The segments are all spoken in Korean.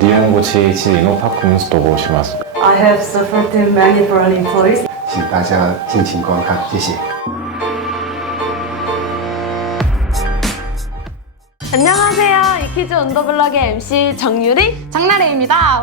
日本語 GHD のパクムスと申します。 I have supported many foreign employees. 请大家尽情观看，谢谢。 안녕하세요. 이키즈 언더블럭의 MC 정유리, 장나래입니다.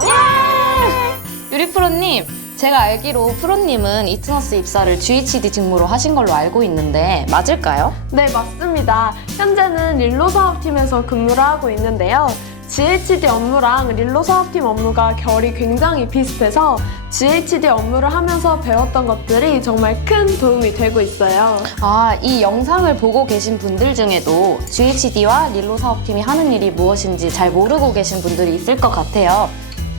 유리 프로님, 제가 알기로 프로님은 이트너스 입사를 GHD 직무로 하신 걸로 알고 있는데 맞을까요? 네, 맞습니다. 현재는 릴로 사업팀에서 근무를 하고 있는데요. GHD 업무랑 릴로 사업팀 업무가 결이 굉장히 비슷해서 GHD 업무를 하면서 배웠던 것들이 정말 큰 도움이 되고 있어요. 아, 이 영상을 보고 계신 분들 중에도 GHD와 릴로 사업팀이 하는 일이 무엇인지 잘 모르고 계신 분들이 있을 것 같아요.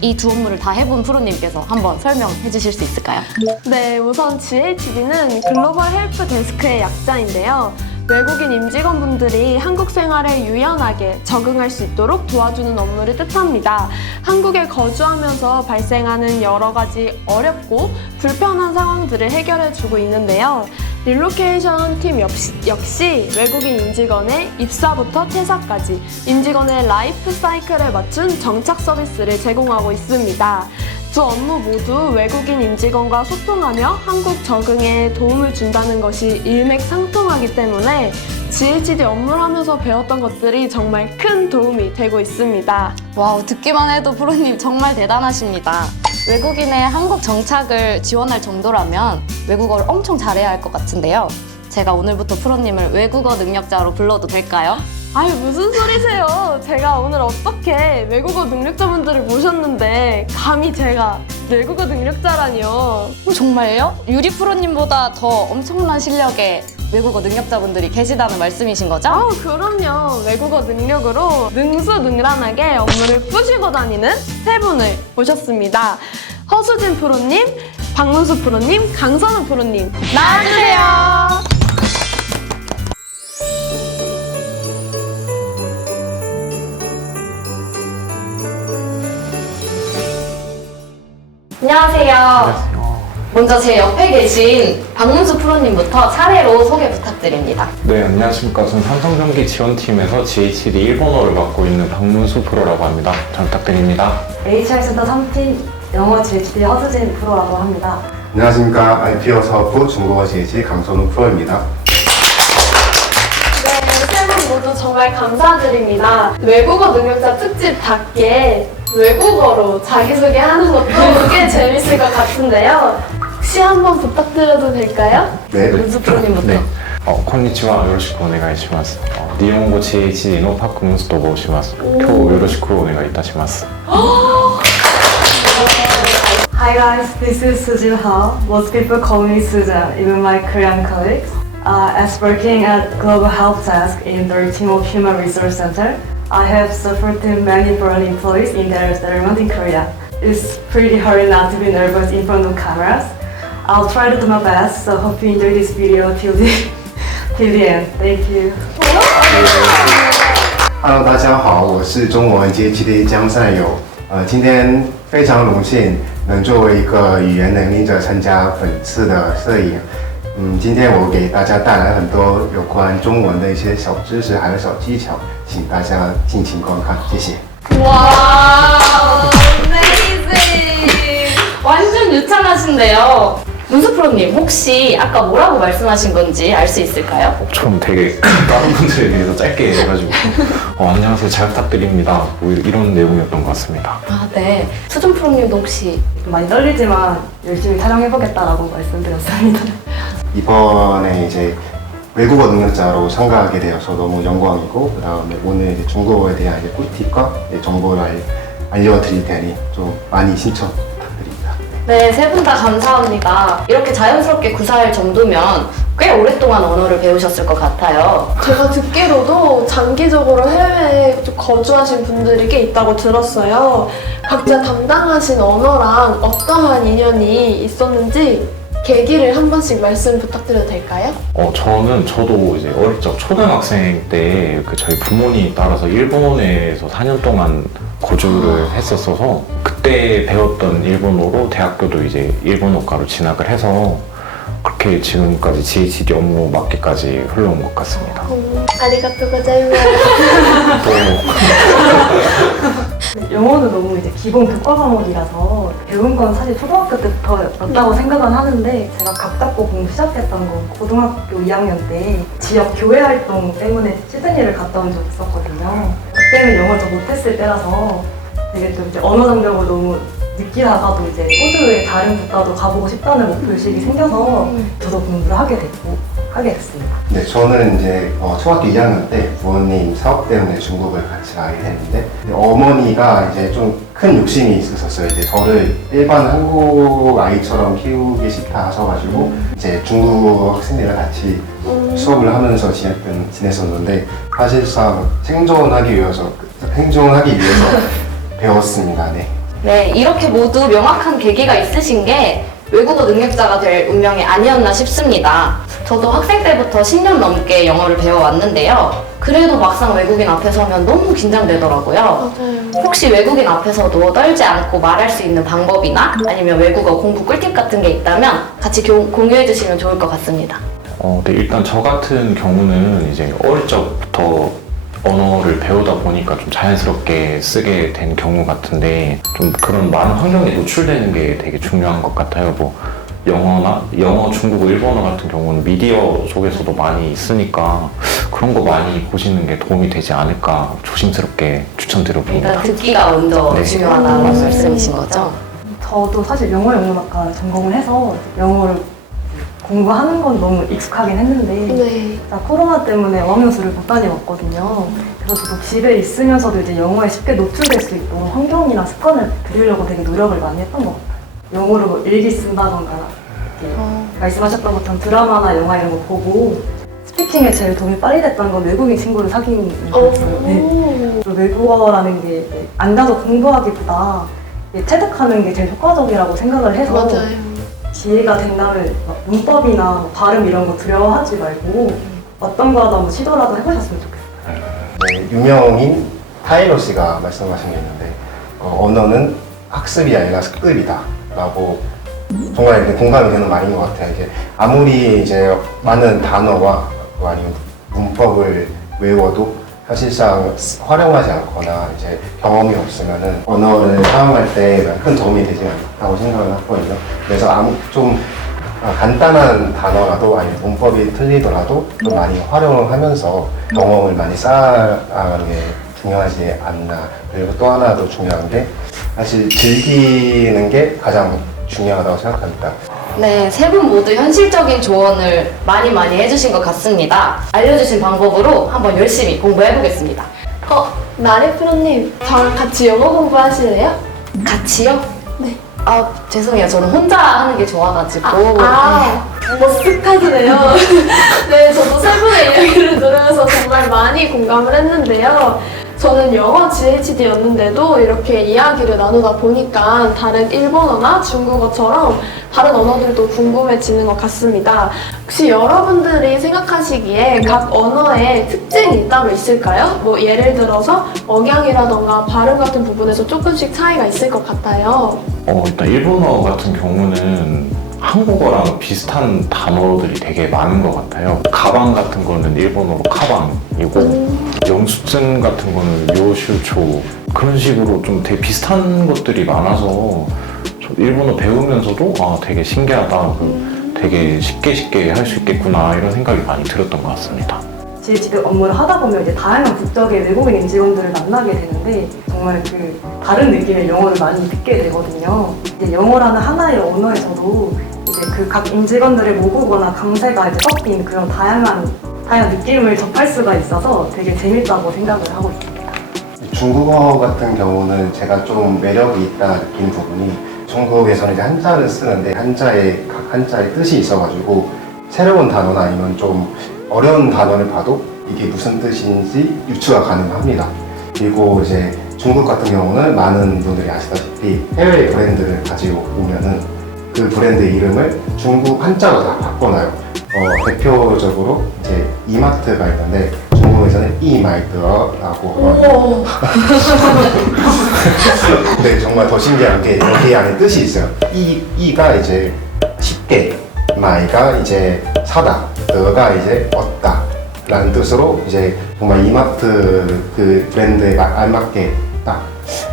이 두 업무를 다 해본 프로님께서 한번 설명해 주실 수 있을까요? 네, 우선 GHD는 글로벌 헬프 데스크의 약자인데요. 외국인 임직원분들이 한국 생활에 유연하게 적응할 수 있도록 도와주는 업무를 뜻합니다. 한국에 거주하면서 발생하는 여러 가지 어렵고 불편한 상황들을 해결해주고 있는데요. 릴로케이션 팀 역시 외국인 임직원의 입사부터 퇴사까지 임직원의 라이프 사이클에 맞춘 정착 서비스를 제공하고 있습니다. 두 업무 모두 외국인 임직원과 소통하며 한국 적응에 도움을 준다는 것이 일맥상통하기 때문에 GHD 업무를 하면서 배웠던 것들이 정말 큰 도움이 되고 있습니다. 와우, 듣기만 해도 프로님 정말 대단하십니다. 외국인의 한국 정착을 지원할 정도라면 외국어를 엄청 잘해야 할 것 같은데요. 제가 오늘부터 프로님을 외국어 능력자로 불러도 될까요? 아유, 무슨 소리세요? 제가 오늘 어떻게 외국어 능력자분들을 모셨는데 감히 제가 외국어 능력자라니요. 정말요? 유리 프로님보다 더 엄청난 실력의 외국어 능력자분들이 계시다는 말씀이신 거죠? 아우, 그럼요. 외국어 능력으로 능수능란하게 업무를 뿌시고 다니는 세 분을 모셨습니다. 허수진 프로님, 박문수 프로님, 강선우 프로님 나와주세요. 안녕하세요. 먼저 제 옆에 계신 박문수 프로님부터 차례로 소개 부탁드립니다. 네, 안녕하십니까. 저는 삼성전기 지원팀에서 GHD 일본어를 맡고 있는 박문수 프로라고 합니다. 잘 부탁드립니다. HR 센터 3팀 영어 GHD 허수진 프로라고 합니다. 안녕하십니까. IPO 사업부 중국어 GHD 강선우 프로입니다. 네, 세 분 모두 정말 감사드립니다. 외국어 능력자 특집답게 외국어로 자기소개하는 것도 꽤 재밌을 것 같은데요. 혹시 한번 부탁드려도 될까요? 네. 문수 프로님부터. 네. こんにちは。よろしくお願いします。日本語 GHD のパクムスと申します。今日よろしくお願いいたします。 Hi guys, this is Sujin Hao. Most people call me Suja, even my Korean colleagues. As working at Global Help Desk in the team of Human Resource Center, I have supported many foreign employees in their settlement in Korea. It's pretty hard not to be nervous in front of cameras. I'll try to do my best, so hope you enjoy this video till the end. Thank you. Hello， 大家好，我是中文 GHD 江善友。今天非常荣幸能作为一个语言能力者参加本次的摄影。今天我给大家带来很多有关中文的一些小知识，还有小技巧，请大家尽情观看，谢谢。 와, amazing! 완전 유창하신데요. 문수 프로님, 혹시 아까 뭐라고 말씀하신 건지 알 수 있을까요? 좀 되게 다른 분들에 비해서 짧게 해가지고 안녕하세요. 잘 부탁드립니다. 뭐 이런 내용이었던 것 같습니다. 아, 네. 수준 프로님도 혹시 많이 떨리지만 열심히 촬영해보겠다라고 말씀드렸습니다. 이번에 이제 외국어 능력자로 참가하게 되어서 너무 영광이고, 그 다음에 오늘 이제 중국어에 대한 이제 꿀팁과 정보를 알려드릴 테니 좀 많이 신청 부탁드립니다. 네, 세 분 다 감사합니다. 이렇게 자연스럽게 구사할 정도면 꽤 오랫동안 언어를 배우셨을 것 같아요. 제가 듣기로도 장기적으로 해외에 거주하신 분들이 꽤 있다고 들었어요. 각자 담당하신 언어랑 어떠한 인연이 있었는지 계기를 한 번씩 말씀 부탁드려도 될까요? 저도 이제 어릴 적 초등학생 때 저희 부모님 따라서 일본에서 4년 동안 거주를 했었어서 그때 배웠던 일본어로 대학교도 이제 일본어과로 진학을 해서 그렇게 지금까지 GHD 업무 맡기까지 흘러온 것 같습니다. 아리가또 고자이마스. 영어는 너무 이제 기본 교과 과목이라서 배운 건 사실 초등학교 때부터였다고 생각은 하는데 제가 각 잡고 공부 시작했던 건 고등학교 2학년 때 지역 교회 활동 때문에 시드니를 갔다 온 적이 있었거든요. 그때는 영어를 더 못했을 때라서 되게 좀 이제 언어 장벽을 너무 느끼다가도 이제 호주의 다른 국가도 가보고 싶다는 목표의식이 생겨서 저도 공부를 하게 됐습니다. 네, 저는 이제 초등학교 2학년 때 부모님 사업 때문에 중국을 같이 가게 됐는데 어머니가 이제 좀 큰 욕심이 있으셨어요. 이제 저를 일반 한국 아이처럼 키우기 싫다 하셔가지고 이제 중국 학생들이랑 같이 수업을 하면서 지냈었는데 사실상 생존하기 위해서 배웠습니다. 네. 네, 이렇게 모두 명확한 계기가 있으신 게 외국어 능력자가 될 운명이 아니었나 싶습니다. 저도 학생 때부터 10년 넘게 영어를 배워왔는데요. 그래도 막상 외국인 앞에 서면 너무 긴장되더라고요. 혹시 외국인 앞에서도 떨지 않고 말할 수 있는 방법이나 아니면 외국어 공부 꿀팁 같은 게 있다면 같이 공유해 주시면 좋을 것 같습니다. 네, 일단 저 같은 경우는 이제 어릴 적부터 언어를 배우다 보니까 좀 자연스럽게 쓰게 된 경우 같은데 좀 그런 많은 환경에 노출되는 게 되게 중요한 것 같아요. 뭐 영어, 중국어, 일본어 같은 경우는 미디어 속에서도 많이 있으니까 그런 거 많이 보시는 게 도움이 되지 않을까 조심스럽게 추천드려봅니다. 일단 듣기가 먼저 네. 중요하다는 말씀이신 거죠? 저도 사실 영어영문학과 전공을 해서 영어를 공부하는 건 너무 익숙하긴 했는데 네. 코로나 때문에 어학연수를 못 다녀왔거든요. 그래서 저도 집에 있으면서도 이제 영어에 쉽게 노출될 수 있도록 환경이나 습관을 들이려고 되게 노력을 많이 했던 것 같아요. 영어로 뭐 일기 쓴다던가 이렇게 말씀하셨던 것처럼 드라마나 영화 이런 거 보고 스피킹에 제일 도움이 빨리 됐던 건 외국인 친구를 사귀는 거였어요. 네. 그리고 외국어라는 게 이제 앉아서 공부하기보다 체득하는 게 제일 효과적이라고 생각을 해서 맞아요. 기회가 된다면 막 문법이나 뭐 발음 이런 거 두려워하지 말고 어떤 거 하다 뭐 시도라도 해보셨으면 좋겠어요. 네, 유명인 타이러 씨가 말씀하신 게 있는데 언어는 학습이 아니라 습득이다 라고 정말 이렇게 공감이 되는 말인 것 같아요. 이제 아무리 이제 많은 단어와 아니면 문법을 외워도 사실상 활용하지 않거나 이제 경험이 없으면은 언어를 사용할 때 큰 도움이 되지 않다고 생각을 하거든요. 그래서 좀 간단한 단어라도 아니면 문법이 틀리더라도 좀 많이 활용을 하면서 경험을 많이 쌓아가는 게 중요하지 않나. 그리고 또 하나 더 중요한 게 사실 즐기는 게 가장 중요하다고 생각합니다. 네, 세 분 모두 현실적인 조언을 많이 해주신 것 같습니다. 알려주신 방법으로 한번 열심히 공부해보겠습니다. 나리 프로님, 저랑 같이 영어 공부하실래요? 같이요? 네. 아, 죄송해요. 저는 혼자 하는 게 좋아가지고. 머쓱하시네요. 네, 저도 세 분의 이야기를 들으면서 정말 많이 공감을 했는데요. 저는 영어 GHD였는데도 이렇게 이야기를 나누다 보니까 다른 일본어나 중국어처럼 다른 언어들도 궁금해지는 것 같습니다. 혹시 여러분들이 생각하시기에 각 언어의 특징이 따로 있을까요? 뭐 예를 들어서 억양이라던가 발음 같은 부분에서 조금씩 차이가 있을 것 같아요. 일단 일본어 같은 경우는 한국어랑 비슷한 단어들이 되게 많은 것 같아요. 가방 같은 거는 일본어로 카방이고 영수증 같은 거는 료슈초 그런 식으로 좀 되게 비슷한 것들이 많아서 일본어 배우면서도 되게 신기하다, 되게 쉽게 할 수 있겠구나 이런 생각이 많이 들었던 것 같습니다. GHD 업무를 하다 보면 이제 다양한 국적의 외국인 임직원들을 만나게 되는데 정말 그 다른 느낌의 영어를 많이 듣게 되거든요. 이제 영어라는 하나의 언어에서도 이제 그 각 임직원들의 모국어나 감세가 이제 섞인 그런 다양한 느낌을 접할 수가 있어서 되게 재밌다고 생각을 하고 있습니다. 중국어 같은 경우는 제가 좀 매력이 있다 느낀 부분이 중국에서는 이제 한자를 쓰는데 각 한자의 뜻이 있어가지고 새로운 단어나 아니면 좀 어려운 단어를 봐도 이게 무슨 뜻인지 유추가 가능합니다. 그리고 이제 중국 같은 경우는 많은 분들이 아시다시피 해외 브랜드를 가지고 오면은 그 브랜드 이름을 중국 한자로 다 바꿔놔요. 대표적으로 이제 이마트가 있는데 중국에서는 이마이트라고 하고 근데 정말 더 신기한 게 여기 안에 뜻이 있어요. 이가 이제 쉽게, 마이가 이제 사다, 너가 이제 얻다 라는 뜻으로 이제 정말 이마트 그 브랜드에 알맞게 딱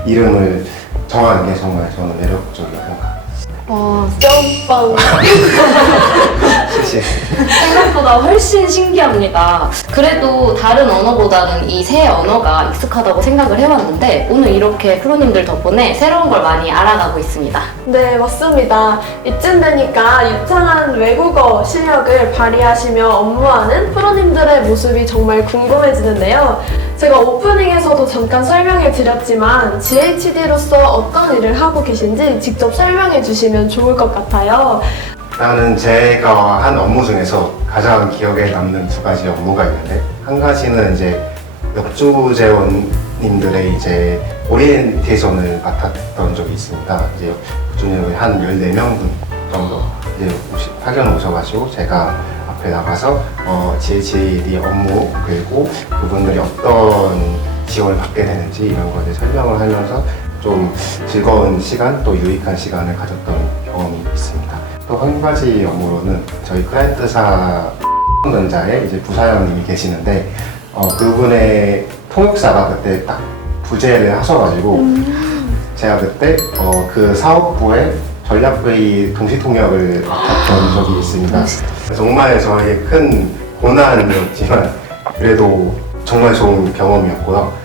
이름을 정하는 게 정말 저는 매력적이라고 생각합니다. 와, 짱빵.谢谢. 생각보다 훨씬 신기합니다. 그래도 다른 언어보다는 이 새 언어가 익숙하다고 생각을 해왔는데 오늘 이렇게 프로님들 덕분에 새로운 걸 많이 알아가고 있습니다. 네, 맞습니다. 이쯤 되니까 유창한 외국어 실력을 발휘하시며 업무하는 프로님들의 모습이 정말 궁금해지는데요. 제가 오프닝에서도 잠깐 설명해 드렸지만 GHD로서 어떤 일을 하고 계신지 직접 설명해 주시면 좋을 것 같아요. 나는 제가 한 업무 중에서 가장 기억에 남는 두 가지 업무가 있는데, 한 가지는 이제 역주재원님들의 이제 오리엔테이션을 맡았던 적이 있습니다. 이제 그중에 한 14명 정도 이제 파견 오셔가지고 제가 앞에 나가서 GHD 업무, 그리고 그분들이 어떤 지원을 받게 되는지 이런 거에 설명을 하면서 좀 즐거운 시간, 또 유익한 시간을 가졌던 경험이 있습니다. 또 한 가지 업무로는 저희 클라이언트사 전자에 이제 부사장님이 계시는데 그분의 통역사가 그때 딱 부재를 하셔가지고 제가 그때 그 사업부의 전략회의 동시 통역을 맡았던 적이 있습니다. 정말 저에게 큰 고난이었지만 그래도 정말 좋은 경험이었고요.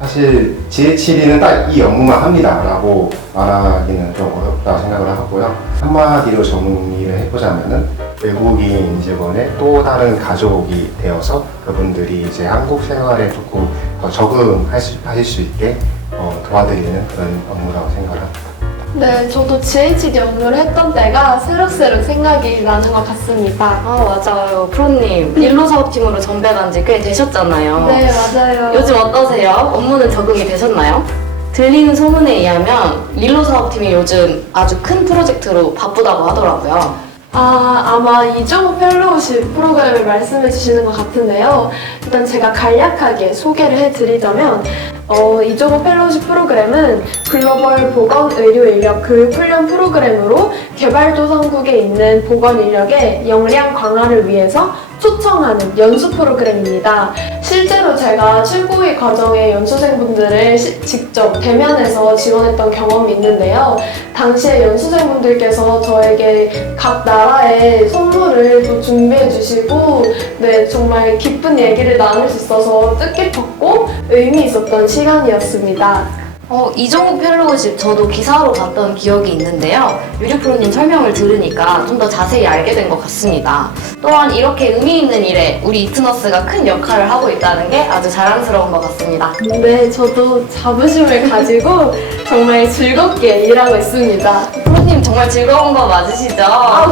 사실 GHD는 딱 이 업무만 합니다 라고 말하기는 좀 어렵다 생각을 하고요. 한마디로 정리를 해보자면은 외국인 직원의 또 다른 가족이 되어서 그분들이 이제 한국 생활에 조금 더 적응하실 수 있게 도와드리는 그런 업무라고 생각을 합니다. 네, 저도 GHD 업무를 했던 때가 새록새록 생각이 나는 것 같습니다. 아, 맞아요. 프로님, 릴로 사업팀으로 전배간 지 꽤 되셨잖아요. 네, 맞아요. 요즘 어떠세요? 업무는 적응이 되셨나요? 들리는 소문에 의하면 릴로 사업팀이 요즘 아주 큰 프로젝트로 바쁘다고 하더라고요. 아마 이종호 펠로우십 프로그램을 말씀해 주시는 것 같은데요. 일단 제가 간략하게 소개를 해드리자면 이종호 펠로우십 프로그램은 글로벌 보건의료인력 교육훈련 프로그램으로 개발도상국에 있는 보건인력의 역량 강화를 위해서 초청하는 연수 프로그램입니다. 실제로 제가 출고위 과정의 연수생분들을 직접 대면해서 지원했던 경험이 있는데요. 당시에 연수생분들께서 저에게 각 나라의 선물을 또 준비해 주시고 네, 정말 기쁜 얘기를 나눌 수 있어서 뜻깊었고 의미 있었던 시간이었습니다. 이종욱 펠로우십 저도 기사로 봤던 기억이 있는데요. 유리 프로님 설명을 들으니까 좀 더 자세히 알게 된 것 같습니다. 또한 이렇게 의미 있는 일에 우리 이트너스가 큰 역할을 하고 있다는 게 아주 자랑스러운 것 같습니다. 네, 저도 자부심을 가지고 정말 즐겁게 일하고 있습니다. 프로님 정말 즐거운 거 맞으시죠?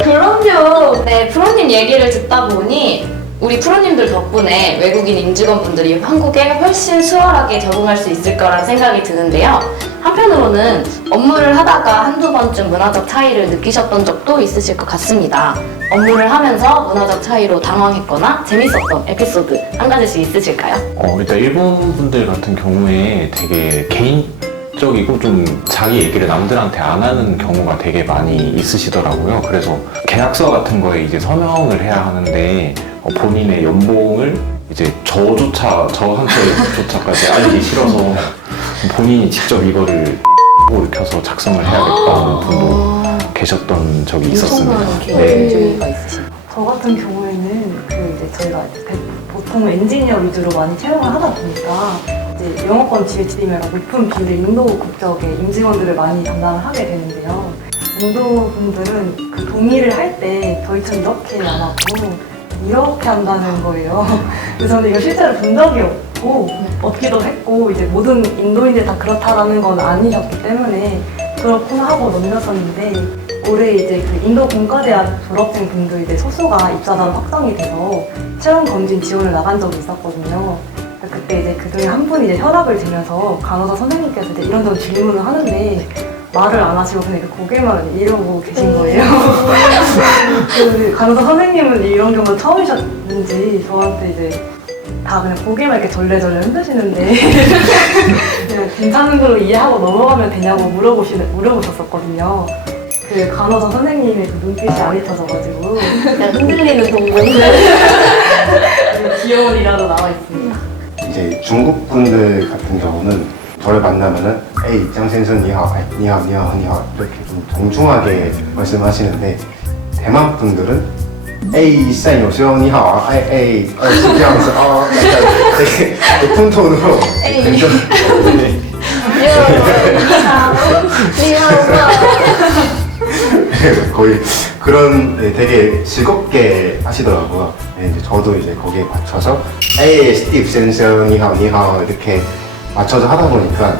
그럼요. 네, 프로님 얘기를 듣다 보니 우리 프로님들 덕분에 외국인 임직원분들이 한국에 훨씬 수월하게 적응할 수 있을 거란 생각이 드는데요. 한편으로는 업무를 하다가 한두 번쯤 문화적 차이를 느끼셨던 적도 있으실 것 같습니다. 업무를 하면서 문화적 차이로 당황했거나 재밌었던 에피소드 한 가지씩 있으실까요? 일단 일본 분들 같은 경우에 되게 개인적이고 좀 자기 얘기를 남들한테 안 하는 경우가 되게 많이 있으시더라고요. 그래서 계약서 같은 거에 이제 서명을 해야 하는데 본인의 연봉을 이제 저한테조차까지 알리기 싫어서 본인이 직접 이거를 켜서 작성을 해야겠다는 분도 계셨던 적이 있었습니다. 엄청난 네. 개인주의가 있으십니다. 저 같은 경우에는 이제 저희가 보통 엔지니어 위주로 많이 채용을 하다 보니까 이제 영어권 GHD면 높은 비율의 인도 국적의 임직원들을 많이 담당을 하게 되는데요. 인도 분들은 그 동의를 할 때 저희처럼 이렇게 안 하고 이렇게 한다는 거예요. 그래서 저는 이거 실제로 본 적이 없고 얻기도 했고 이제 모든 인도인들 다 그렇다라는 건 아니셨기 때문에 그렇구나 하고 넘겼었는데 올해 이제 그 인도 공과대학 졸업생 분들 이제 소수가 입사자로 확정이 돼서 채용 검진 지원을 나간 적이 있었거든요. 그때 이제 그 중에 한 분이 이제 혈압을 재면서 간호사 선생님께서 이제 이런저런 질문을 하는데 말을 안 하시고 그냥 이렇게 고개만 이러고 계신 거예요. 그 간호사 선생님은 이런 경우 처음이셨는지 저한테 이제 다 그냥 고개만 이렇게 절레절레 흔드시는데 그냥 괜찮은 걸로 이해하고 넘어가면 되냐고 물어보셨었거든요. 그 간호사 선생님의 그 눈빛이 아리터져가지고 그냥 흔들리는 동공. 귀여운 이라도 나와 있습니다. 이제 중국 분들 같은 경우는 저를 만나면은 에이 장先生 니하오, 니하오, 니하오, 니하오 이렇게 좀 정중하게 말씀하시는데 대만 분들은 에이 善有时候 니하오, 에이 是这样子 약간 되게 높은 톤으로 굉장히 거의 그런 되게 즐겁게 하시더라고요. 네, 이제 저도 이제 거기에 맞춰서 에이 스티브先生 니하오 니하오 이렇게 맞춰서 하다 보니까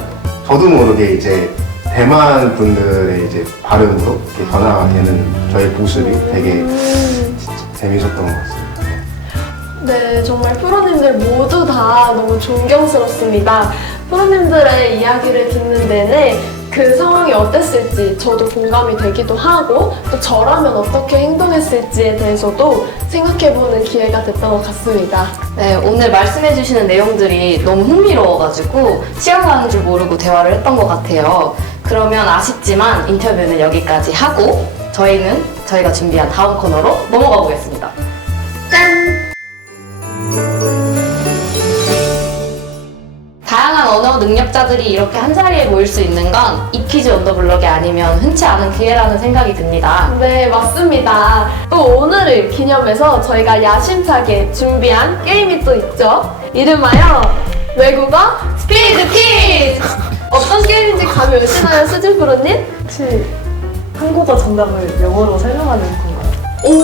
저도 모르게 이제 대만 분들의 이제 발음으로 이렇게 변화가 되는 저의 모습이 되게 재밌었던 것 같습니다. 네, 정말 프로님들 모두 다 너무 존경스럽습니다. 프로님들의 이야기를 듣는 내내 그 상황이 어땠을지 저도 공감이 되기도 하고 또 저라면 어떻게 행동했을지에 대해서도 생각해보는 기회가 됐던 것 같습니다. 네, 오늘 말씀해주시는 내용들이 너무 흥미로워가지고 시간 가는 줄 모르고 대화를 했던 것 같아요. 그러면 아쉽지만 인터뷰는 여기까지 하고 저희가 준비한 다음 코너로 넘어가 보겠습니다. 짠! 다양한 언어 능력자들이 이렇게 한자리에 모일 수 있는 건 이퀴즈 언더블럭이 아니면 흔치 않은 기회라는 생각이 듭니다. 네, 맞습니다. 또 오늘을 기념해서 저희가 야심차게 준비한 게임이 또 있죠. 이름하여 외국어 스피드 퀴즈! 어떤 게임인지 감이 오시나요, 수진 프로님? 혹시 한국어 정답을 영어로 설명하는 건가요? 오!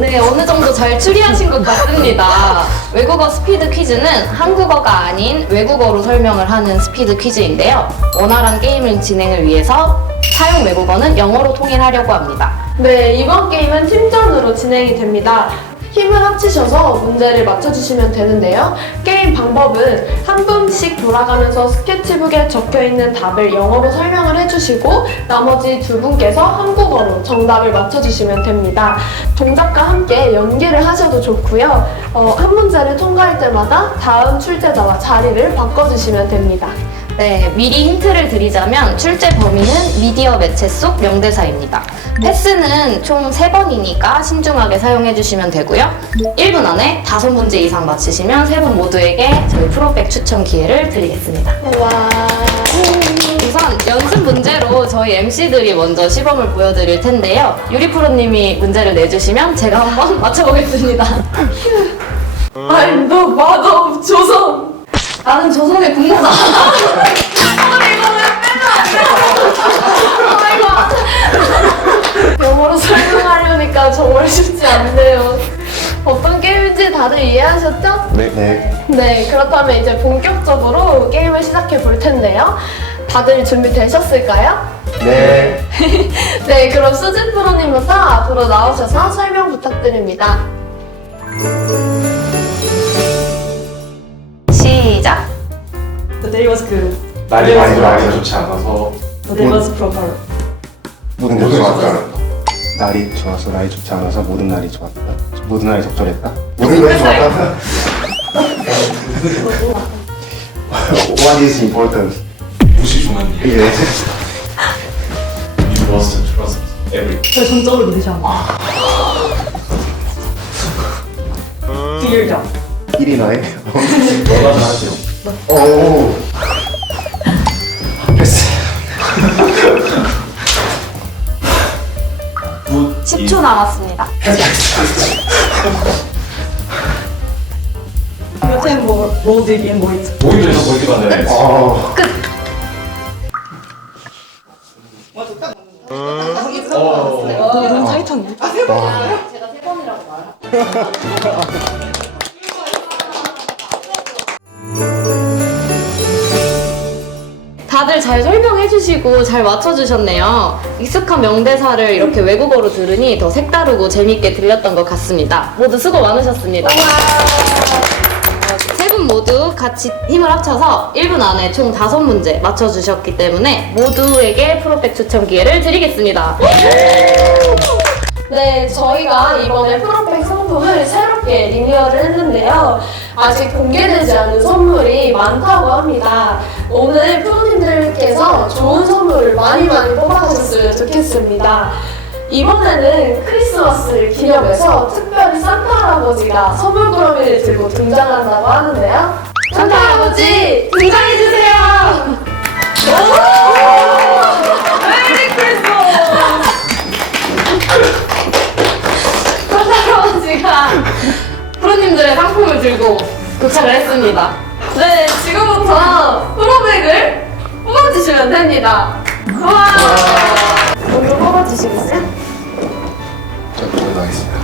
네, 어느 정도 잘 추리하신 것 같습니다. 외국어 스피드 퀴즈는 한국어가 아닌 외국어로 설명을 하는 스피드 퀴즈인데요. 원활한 게임을 진행을 위해서 사용 외국어는 영어로 통일하려고 합니다. 네, 이번 게임은 팀전으로 진행이 됩니다. 힘을 합치셔서 문제를 맞춰주시면 되는데요. 게임 방법은 한 분씩 돌아가면서 스케치북에 적혀있는 답을 영어로 설명을 해주시고 나머지 두 분께서 한국어로 정답을 맞춰주시면 됩니다. 동작과 함께 연기를 하셔도 좋고요. 한 문제를 통과할 때마다 다음 출제자와 자리를 바꿔주시면 됩니다. 네, 미리 힌트를 드리자면 출제 범위는 미디어 매체 속 명대사입니다. 패스는 총 3번이니까 신중하게 사용해 주시면 되고요. 1분 안에 5문제 이상 맞히시면 3분 모두에게 저희 프로백 추천 기회를 드리겠습니다. 와. 우선 연습 문제로 저희 MC들이 먼저 시범을 보여드릴 텐데요. 유리 프로님이 문제를 내주시면 제가 한번 맞춰보겠습니다. I'm the mother of 조선! 나는 조선의 국모다. 영어로 설명하려니까 정말 쉽지 않네요. 어떤 게임인지 다들 이해하셨죠? 네. 네, 그렇다면 이제 본격적으로 게임을 시작해 볼 텐데요. 다들 준비되셨을까요? 네. 네, 그럼 수진 프로님부터 앞으로 나오셔서 설명 부탁드립니다. 시작. The day was good. 날이 많이 좋지 않아서 The day was proper. 모든 날이 좋았다. 날이 좋아서 날이 좋지 않아서 모든 날이 좋았다. 모든 날이 적절했다. 모든 날이 좋았다. What is important? 무시 중한 일. 예. You must trust every. 저 전적을 믿으셔야 합니다. Do your job. 일이 나의. 너가 잘하죠. 오. 패스. 10초 남았습니다. Your team will dig in boys. 모의에서 보이기가 네. 너무 타이트한데? 다들 잘 설명해주시고 잘 맞춰주셨네요. 익숙한 명대사를 이렇게 외국어로 들으니 더 색다르고 재밌게 들렸던 것 같습니다. 모두 수고 많으셨습니다. 세 분 모두 같이 힘을 합쳐서 1분 안에 총 5문제 맞춰주셨기 때문에 모두에게 프로백 추천 기회를 드리겠습니다. 네, 저희가 이번에 프로팩 상품을 새롭게 리뉴얼을 했는데요. 아직 공개되지 않은 선물이 많다고 합니다. 오늘 프로님들께서 좋은 선물을 많이 뽑아가셨으면 좋겠습니다. 이번에는 크리스마스를 기념해서 특별히 산타 할아버지가 선물꾸러미를 들고 등장한다고 하는데요. 산타 할아버지 등장해주세요. 메리 크리스마스! 산타 할아버지가 프로님들의 상품을 들고 도착을 했습니다. 네, 지금부터 프로백을 뽑아주시면 됩니다. 우와! 오늘 뽑아주시겠어요? 저도 하겠습니다.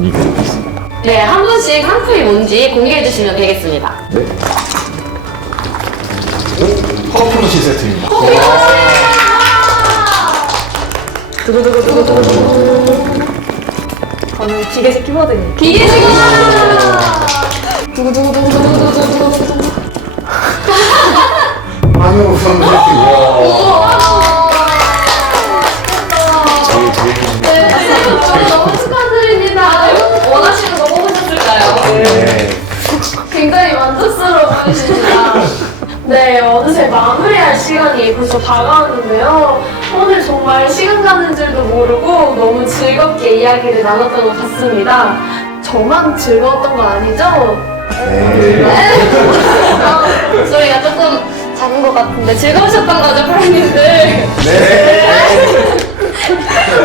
이게 있습니다. 네, 한 분씩 상품이 뭔지 공개해 주시면 되겠습니다. 네. 퍼플러시 세트입니다. 저는 기계식 키보드입니다. 기계식이다! 한우 우선 세트. 너무 축하드립니다. 원하시는 거 뽑으셨을까요? 네. 굉장히 만족스러워 보이십니다. 네, 어느새 마무리할 시간이 벌써 다가왔는데요. 오늘 정말 시간 가는 줄도 모르고 너무 즐겁게 이야기를 나눴던 것 같습니다. 저만 즐거웠던 거 아니죠? 네. 목소리가 조금 작은 것 같은데 즐거우셨던 거죠, 프로님들?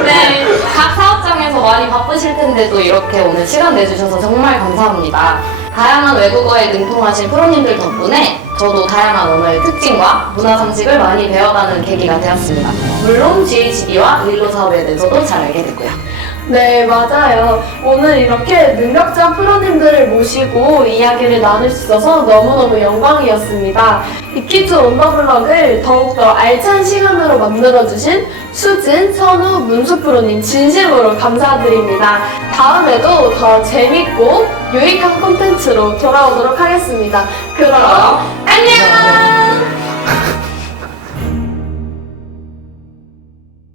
네, 각 사업장에서 많이 바쁘실 텐데도 이렇게 오늘 시간 내주셔서 정말 감사합니다. 다양한 외국어에 능통하신 프로님들 덕분에 저도 다양한 언어의 특징과 문화 상식을 많이 배워가는 계기가 되었습니다. 물론 GHD와 윌로 사업에 대해서도 잘 알게 됐고요. 네, 맞아요. 오늘 이렇게 능력자 프로님들을 모시고 이야기를 나눌 수 있어서 너무너무 영광이었습니다. 빅키즈 온더블럭을 더욱더 알찬 시간으로 만들어주신 수진, 선우, 문수 프로님 진심으로 감사드립니다. 다음에도 더 재밌고 유익한 콘텐츠로 돌아오도록 하겠습니다. 그럼 안녕!